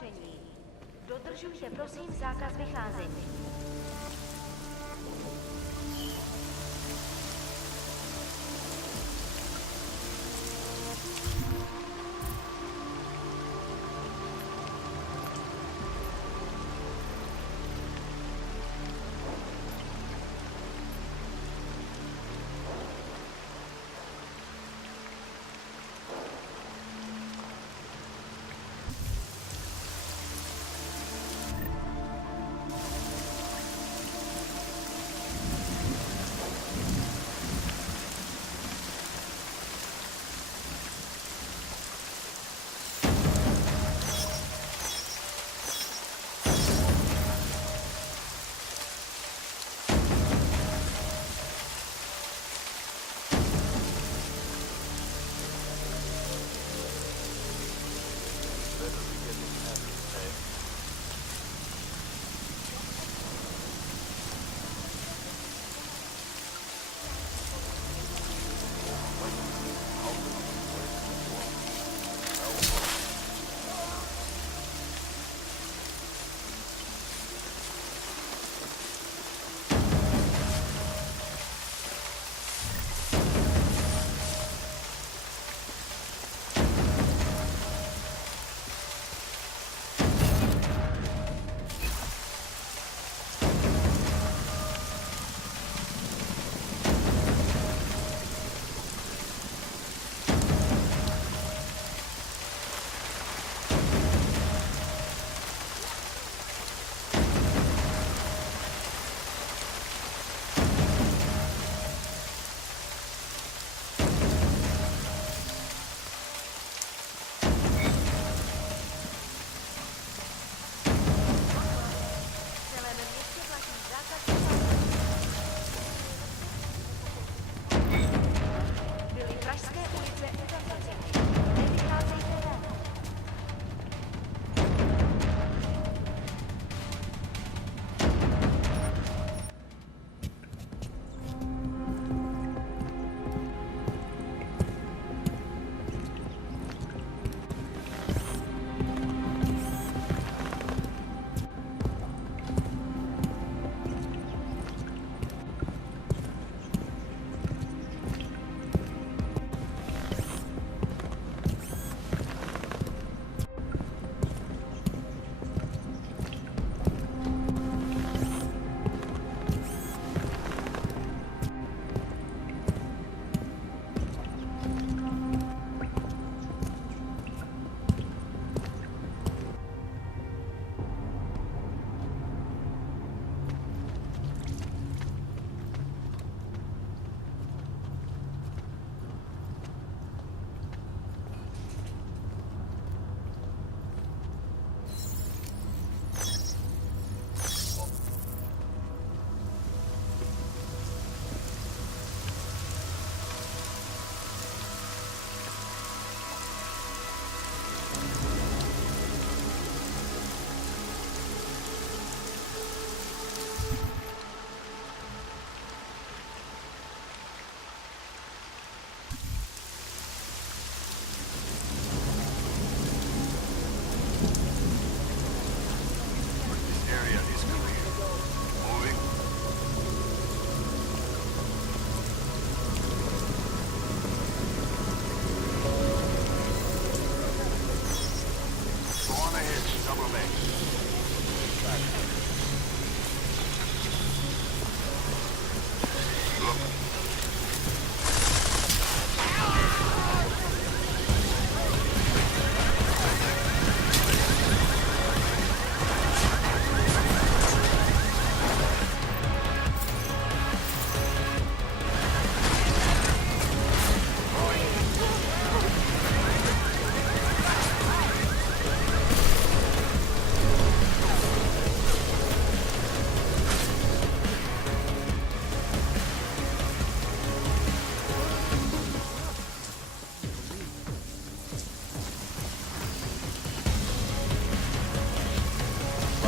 opatření. Dodržujte prosím zákaz vycházení.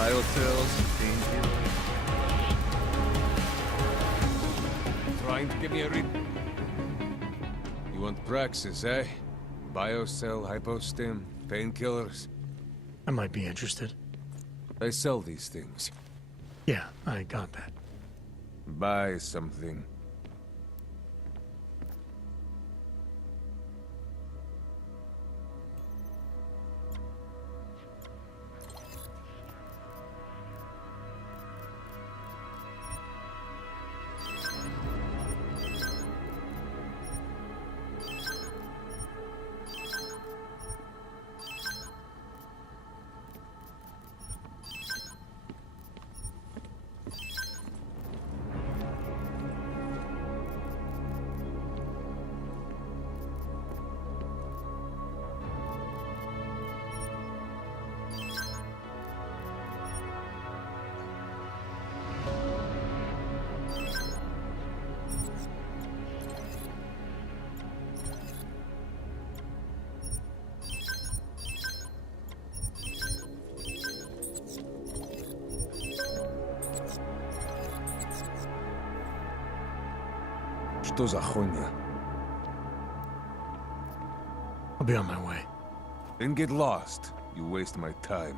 Biocells, painkillers. Trying to give me a read. You want praxis, eh? Biocell, hypostim, painkillers. I might be interested. I sell these things. Yeah, I got that. Buy something. Что за хуйня? I'll be on my way. Then get lost. You waste my time.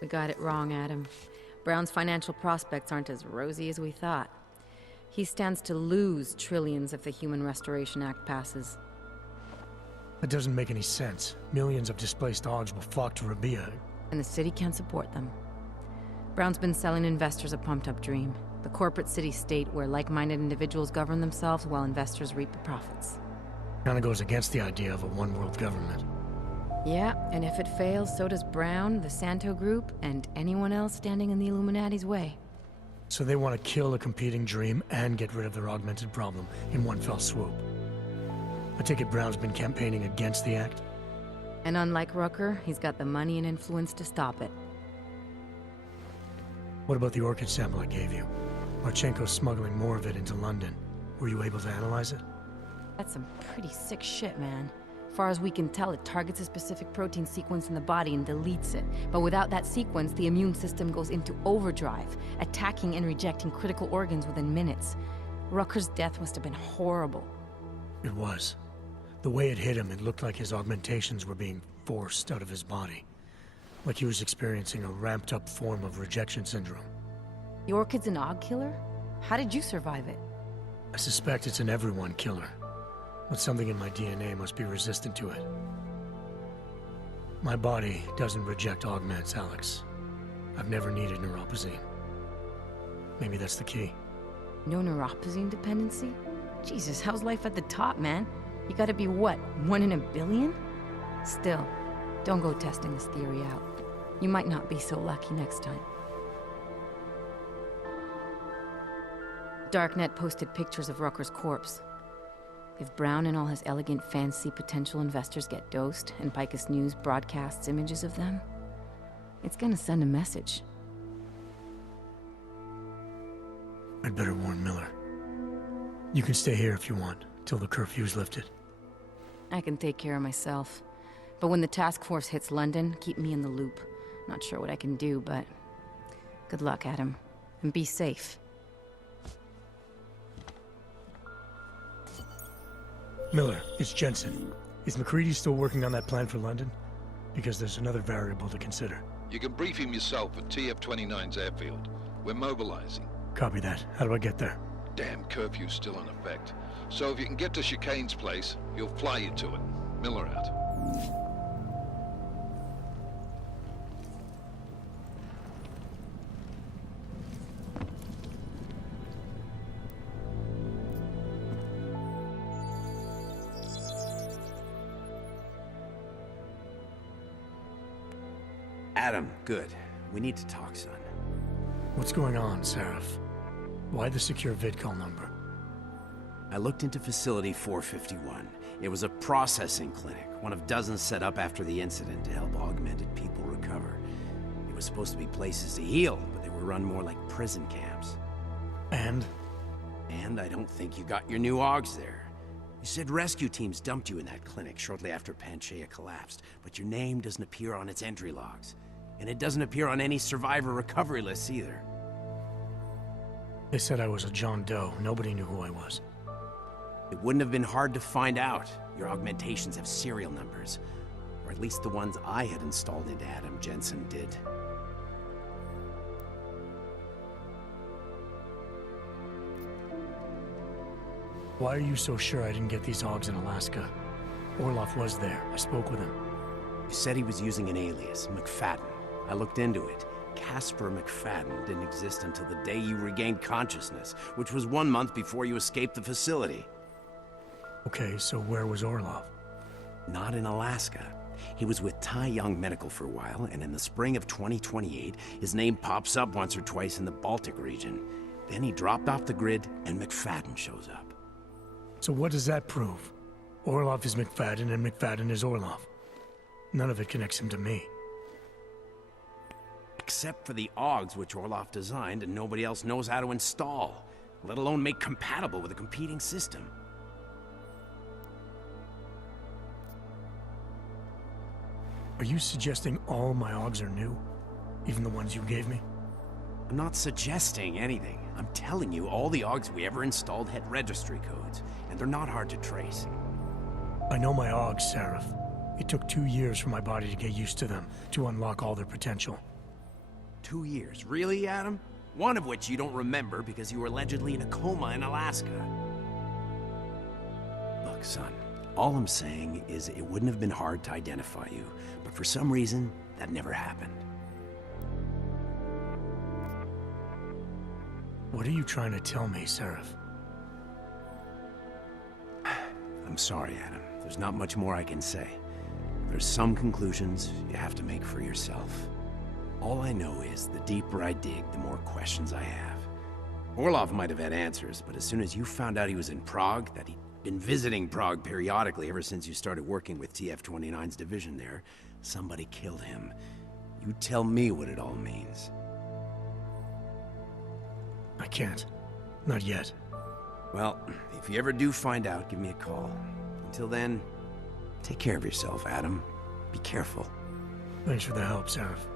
We got it wrong, Adam. Brown's financial prospects aren't as rosy as we thought. He stands to lose trillions if the Human Restoration Act passes. That doesn't make any sense. Millions of displaced Augs will flock to Rabia. And the city can't support them. Brown's been selling investors a pumped-up dream. The corporate city-state where like-minded individuals govern themselves while investors reap the profits. Kinda goes against the idea of a one-world government. Yeah, and if it fails, so does Brown, the Santo Group, and anyone else standing in the Illuminati's way. So they want to kill a competing dream and get rid of their augmented problem in one fell swoop. I take it Brown's been campaigning against the act? And unlike Rucker, he's got the money and influence to stop it. What about the orchid sample I gave you? Marchenko's smuggling more of it into London. Were you able to analyze it? That's some pretty sick shit, man. Far as we can tell, it targets a specific protein sequence in the body and deletes it. But without that sequence, the immune system goes into overdrive, attacking and rejecting critical organs within minutes. Rucker's death must have been horrible. It was. The way it hit him, it looked like his augmentations were being forced out of his body. Like he was experiencing a ramped-up form of rejection syndrome. The orchid's an Aug killer? How did you survive it? I suspect it's an everyone killer. But something in my DNA must be resistant to it. My body doesn't reject augments, Alex. I've never needed neuropazine. Maybe that's the key. No neuropazine dependency? Jesus, how's life at the top, man? You gotta be what, 1 in a billion? Still, don't go testing this theory out. You might not be so lucky next time. Darknet posted pictures of Rucker's corpse. If Brown and all his elegant, fancy potential investors get dosed, and Picus News broadcasts images of them, it's gonna send a message. I'd better warn Miller. You can stay here if you want, till the curfew's lifted. I can take care of myself. But when the task force hits London, keep me in the loop. Not sure what I can do, but... good luck, Adam. And be safe. Miller, it's Jensen. Is McCready still working on that plan for London? Because there's another variable to consider. You can brief him yourself at TF-29's airfield. We're mobilizing. Copy that. How do I get there? Damn curfew's still in effect. So if you can get to Chicane's place, he'll fly you to it. Miller out. Adam, good. We need to talk, son. What's going on, Seraph? Why the secure vidcall number? I looked into Facility 451. It was a processing clinic, one of dozens set up after the incident to help augmented people recover. It was supposed to be places to heal, but they were run more like prison camps. And? And I don't think you got your new Augs there. You said rescue teams dumped you in that clinic shortly after Panchaea collapsed, but your name doesn't appear on its entry logs. And it doesn't appear on any survivor recovery lists either. They said I was a John Doe. Nobody knew who I was. It wouldn't have been hard to find out. Your augmentations have serial numbers. Or at least the ones I had installed into Adam Jensen did. Why are you so sure I didn't get these Augs in Alaska? Orloff was there. I spoke with him. You said he was using an alias, McFadden. I looked into it. Casper McFadden didn't exist until the day you regained consciousness, which was 1 month before you escaped the facility. Okay, so where was Orloff? Not in Alaska. He was with Tai Young Medical for a while, and in the spring of 2028, his name pops up once or twice in the Baltic region. Then he dropped off the grid, and McFadden shows up. So what does that prove? Orloff is McFadden, and McFadden is Orloff. None of it connects him to me. Except for the Augs, which Orloff designed, and nobody else knows how to install, let alone make compatible with a competing system. Are you suggesting all my Augs are new? Even the ones you gave me? I'm not suggesting anything. I'm telling you, all the Augs we ever installed had registry codes, and they're not hard to trace. I know my Augs, Seraph. It took 2 years for my body to get used to them, to unlock all their potential. 2 years? Really, Adam? One of which you don't remember because you were allegedly in a coma in Alaska. Look, son, all I'm saying is it wouldn't have been hard to identify you, but for some reason, that never happened. What are you trying to tell me, Seraph? I'm sorry, Adam. There's not much more I can say. There's some conclusions you have to make for yourself. All I know is the deeper I dig, the more questions I have. Orloff might have had answers, but as soon as you found out he was in Prague, that he'd been visiting Prague periodically ever since you started working with TF-29's division there, somebody killed him. You tell me what it all means. I can't. Not yet. Well, if you ever do find out, give me a call. Until then, take care of yourself, Adam. Be careful. Thanks for the help, Seraph.